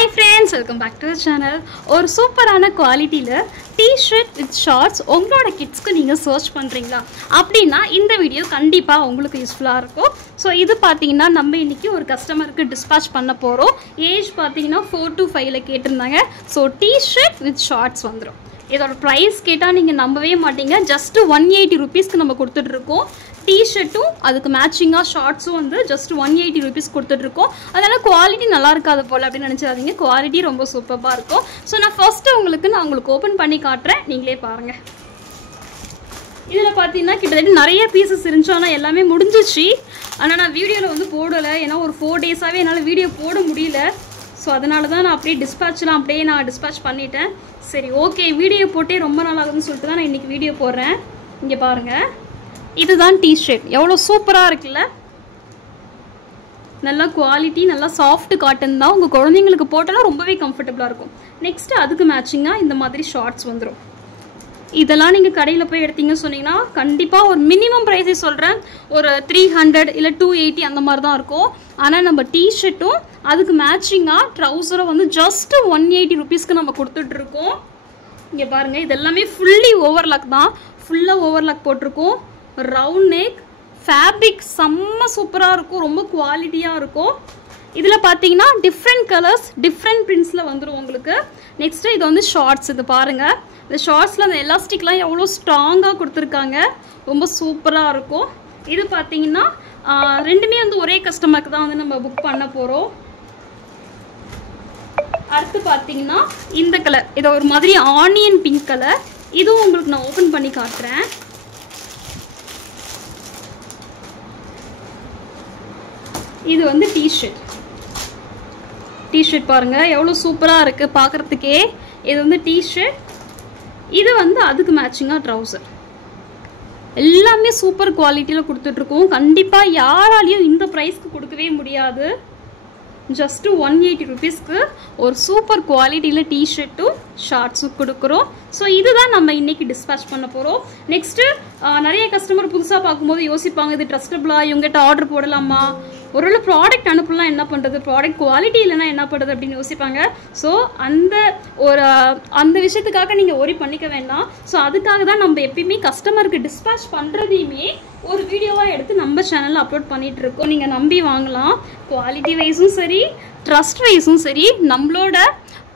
Hi friends, welcome back to the channel. ஒரு சூப்பரான குவாலிட்டில t-shirt with shorts உங்களோட கிட்ஸ்க்கு நீங்க சர்ச் பண்றீங்களா அப்படினா இந்த வீடியோ கண்டிப்பா உங்களுக்கு யூஸ்ஃபுல்லா இருக்கும். சோ இது பாத்தீங்கன்னா நம்ம இன்னைக்கு ஒரு கஸ்டமருக்கு டிஸ்பாட்ச் பண்ண போறோம். ஏஜ் பாத்தீங்கன்னா 4 to 5 ல கேட்டிருந்தாங்க. சோ t-shirt with shorts வந்துரும். இதோட பிரைஸ் கேட்டா நீங்க நம்பவே மாட்டீங்க. just 180 ரூபீஸ்க்கு நம்ம கொடுத்துட்டு இருக்கோம். t-shirtum அதுக்கு மேட்சிங்கா ஷார்ட்ஸும் வந்து just 180 ரூபீஸ் கொடுத்துட்டு இருக்கோம். அதனால குவாலிட்டி நல்லா இருக்காது போல அப்படி நினைச்சாதீங்க. குவாலிட்டி ரொம்ப சூப்பரா இருக்கும். சோ நான் ஃபர்ஸ்ட் நான் உங்களுக்கு ஓபன் பண்ணி காட்றேன். நீங்களே பாருங்க. இதுல பாத்தீங்கன்னா கிட்டத்தட்ட நிறைய பீசஸ் இருந்துச்சு. ஆனா எல்லாமே முடிஞ்சிச்சு. ஆனா நான் வீடியோல வந்து போடல. ஏன்னா ஒரு 4 டேஸாவே என்னால வீடியோ போட முடியல. சோ அதனால தான் நான் அப்படியே டிஸ்பாட்ச் பண்ணிட்டேன். சரி ஓகே, வீடியோ போட்டே ரொம்ப நாள் ஆகுதுன்னு சொல்லிட்டு தான் நான் இன்னைக்கு வீடியோ போடுறேன். இங்க பாருங்க, இதுதான் t-shirt. எவ்வளோ சூப்பரா இருக்குல்ல. நல்ல குவாலிட்டி, நல்ல சாஃப்ட் காட்டன் தான். உங்க குழந்தைங்களுக்கு போட்டாலும் ரொம்பவே கம்ஃபர்டபுளா இருக்கும். நெக்ஸ்ட் அதுக்கு மேட்சிங்கா இந்த மாதிரி ஷார்ட்ஸ் வந்துடும். இதெல்லாம் நீங்க கடையில போய் எடுத்தீங்கன்னு சொன்னீங்கன்னா கண்டிப்பா ஒரு மினிமம் பிரைஸே சொல்றேன், ஒரு 300 இல்ல 280 அந்த மாதிரி தான் இருக்கும். ஆனா நம்ம t-shirtum அதுக்கு மேட்சிங்கா ட்ரவுசரும் வந்து ஜஸ்ட் 180 ரூபீஸ்க்கு நம்ம கொடுத்துட்டு இருக்கோம். இங்க பாருங்க, இது எல்லாமே ஃபுல்லி ஓவர்லாக் தான். ஃபுல்லா ஓவர்லாக் போட்டிருக்கோம். ரவுண்ட் நெக், ஃபேப்ரிக் செம்ம சூப்பராக இருக்கும், ரொம்ப குவாலிட்டியாக இருக்கும். இதில் பார்த்தீங்கன்னா டிஃப்ரெண்ட் கலர்ஸ், டிஃப்ரெண்ட் பிரிண்ட்ஸில் வந்துடும் உங்களுக்கு. நெக்ஸ்ட்டு இது வந்து ஷார்ட்ஸ். இது பாருங்கள், இந்த ஷார்ட்ஸில் அந்த எலாஸ்டிக்லாம் எவ்வளோ ஸ்ட்ராங்காக கொடுத்துருக்காங்க, ரொம்ப சூப்பராக இருக்கும். இது பார்த்தீங்கன்னா ரெண்டுமே வந்து ஒரே கஸ்டமருக்கு தான் வந்து நம்ம புக் பண்ண போகிறோம். அடுத்து பார்த்தீங்கன்னா இந்த கலர், இது ஒரு மாதிரி ஆனியன் பிங்க் கலர். இதுவும் உங்களுக்கு நான் ஓப்பன் பண்ணி காட்டுறேன். இது வந்து t-shirt பாருங்க எவ்வளோ சூப்பராக இருக்கு பார்க்கறதுக்கே. இது வந்து t-shirt, இது வந்து அதுக்கு மேட்சிங்கா ட்ரவுசர். எல்லாமே சூப்பர் குவாலிட்டியில் கொடுத்துட்ருக்கோம். கண்டிப்பாக யாராலையும் இந்த ப்ரைஸ்க்கு கொடுக்கவே முடியாது. ஜஸ்ட் 180 ரூபீஸ்க்கு ஒரு சூப்பர் குவாலிட்டியில் t-shirtum ஷார்ட்ஸும் கொடுக்குறோம். ஸோ இதுதான் நம்ம இன்னைக்கு டிஸ்பேச் பண்ண போகிறோம். நெக்ஸ்ட்டு நிறைய கஸ்டமர் புதுசாக பார்க்கும்போது யோசிப்பாங்க, இது ட்ரஸ்டபுளாக, இவங்ககிட்ட ஆர்டர் போடலாமா, ஒருவேளை ப்ராடக்ட் அனுப்பலாம் என்ன பண்ணுறது, ப்ராடக்ட் குவாலிட்டி இல்லைன்னா என்ன பண்ணுறது அப்படின்னு யோசிப்பாங்க. ஸோ அந்த விஷயத்துக்காக நீங்கள் ஒரி பண்ணிக்க வேண்டாம். ஸோ அதுக்காக தான் நம்ம எப்பயுமே கஸ்டமருக்கு டிஸ்பேச் பண்ணுறதையுமே ஒரு வீடியோவாக எடுத்து நம்ம சேனலில் அப்லோட் பண்ணிகிட்டு இருக்கோம். நீங்கள் நம்பி வாங்கலாம். குவாலிட்டி வைஸும் சரி, ட்ரஸ்ட் வைஸும் சரி, நம்மளோட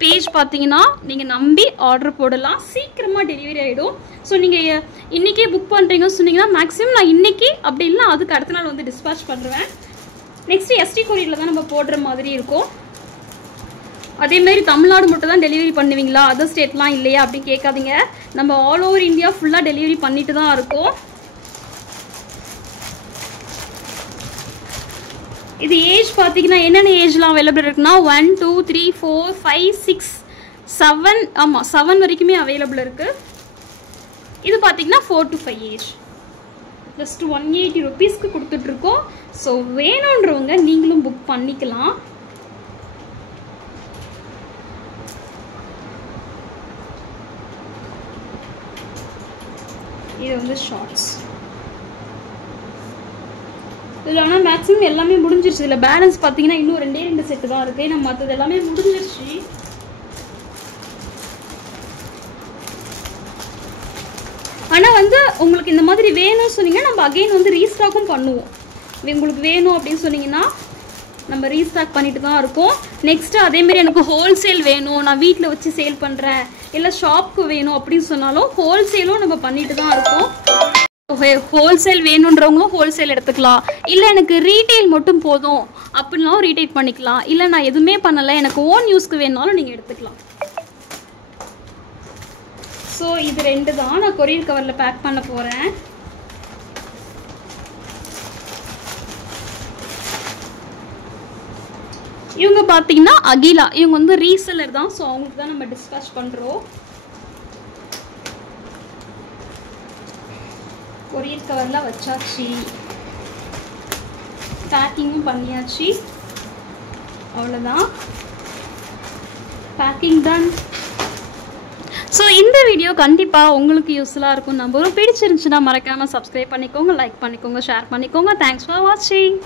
பேஜ் பார்த்தீங்கன்னா நீங்கள் நம்பி ஆர்டர் போடலாம். சீக்கிரமாக டெலிவரி ஆகிடும். ஸோ நீங்கள் இன்றைக்கே புக் பண்ணுறீங்கன்னு சொன்னீங்கன்னா மேக்ஸிமம் நான் இன்றைக்கி அப்படி இல்லைனா அதுக்கு அடுத்த நாள் வந்து டிஸ்பேச் பண்ணுவேன். நெக்ஸ்ட்டு ST கொரியரில் தான் நம்ம போடுற மாதிரி இருக்கும். அதேமாரி தமிழ்நாடு மட்டும் தான் டெலிவரி பண்ணுவீங்களா, அதர் ஸ்டேட்லாம் இல்லையா அப்படின்னு கேட்காதீங்க. நம்ம ஆல் ஓவர் இந்தியா ஃபுல்லாக டெலிவரி பண்ணிட்டு தான் இருக்கோம். இது ஏஜ் பார்த்தீங்கன்னா என்னென்ன ஏஜ்லாம் அவைலபிள் இருக்குன்னா 1 2 3 4 5 6 7, ஆமாம் 7 வரைக்குமே அவைலபிள் இருக்குது. இது பார்த்தீங்கன்னா 4 to 5 ஏஜ். ஜஸ்ட் 180 ரூபீஸ்க்கு கொடுத்துட்ருக்கோம். ஸோ வேணுன்றவங்க நீங்களும் புக் பண்ணிக்கலாம். இது வந்து ஷார்ட்ஸ். இதில் ஆனால் மேக்ஸிமம் எல்லாமே முடிஞ்சிருச்சு. இதில் பேலன்ஸ் பார்த்தீங்கன்னா இன்னும் 2 செட்டு தான் இருக்குது. நம்ம மற்றது எல்லாமே முடிஞ்சிருச்சு. ஆனால் வந்து உங்களுக்கு இந்த மாதிரி வேணும்னு சொன்னீங்கன்னா நம்ம அகெயின் வந்து ரீஸ்டாக்கும் பண்ணுவோம். உங்களுக்கு வேணும் அப்படின்னு சொன்னீங்கன்னா நம்ம ரீஸ்டாக் பண்ணிட்டு தான் இருக்கோம். நெக்ஸ்ட்டு அதேமாரி எனக்கு ஹோல்சேல் வேணும், நான் வீட்டில் வச்சு சேல் பண்ணுறேன், இல்லை ஷாப்புக்கு வேணும் அப்படின்னு சொன்னாலும் ஹோல்சேலும் நம்ம பண்ணிட்டு தான் இருக்கோம். ஹோல்சேல் வேணுன்றவங்களும் ஹோல்சேல் எடுத்துக்கலாம். இல்லை எனக்கு ரீட்டெயில் மட்டும் போதும் அப்படின்னாலும் ரீட்டெயில் பண்ணிக்கலாம். இல்லை நான் எதுவுமே பண்ணலை, எனக்கு ஓன் யூஸ்க்கு வேணுனாலும் நீங்கள் எடுத்துக்கலாம். ஸோ இது 2 தான் நான் கொரியர் கவரில் பேக் பண்ண போகிறேன். இவங்க பார்த்தீங்கன்னா அகிலா, இவங்க வந்து ரீசெல்லர் தான். ஸோ அவங்களுக்கு தான் நம்ம டிஸ்பேச் பண்ணுறோம். கொரியர் கவரில் வச்சாச்சு, பேக்கிங்கும் பண்ணியாச்சு. அவ்வளோதான், பேக்கிங் டன். ஸோ இந்த வீடியோ கண்டிப்பாக உங்களுக்கு யூஸ்ஃபுல்லாக இருக்கும் நம்புறோம். பிடிச்சிருந்துச்சுன்னா மறக்காமல் சப்ஸ்கிரைப் பண்ணிக்கோங்க, லைக் பண்ணிக்கோங்க, ஷேர் பண்ணிக்கோங்க. தேங்க்ஸ் ஃபார் வாட்சிங்.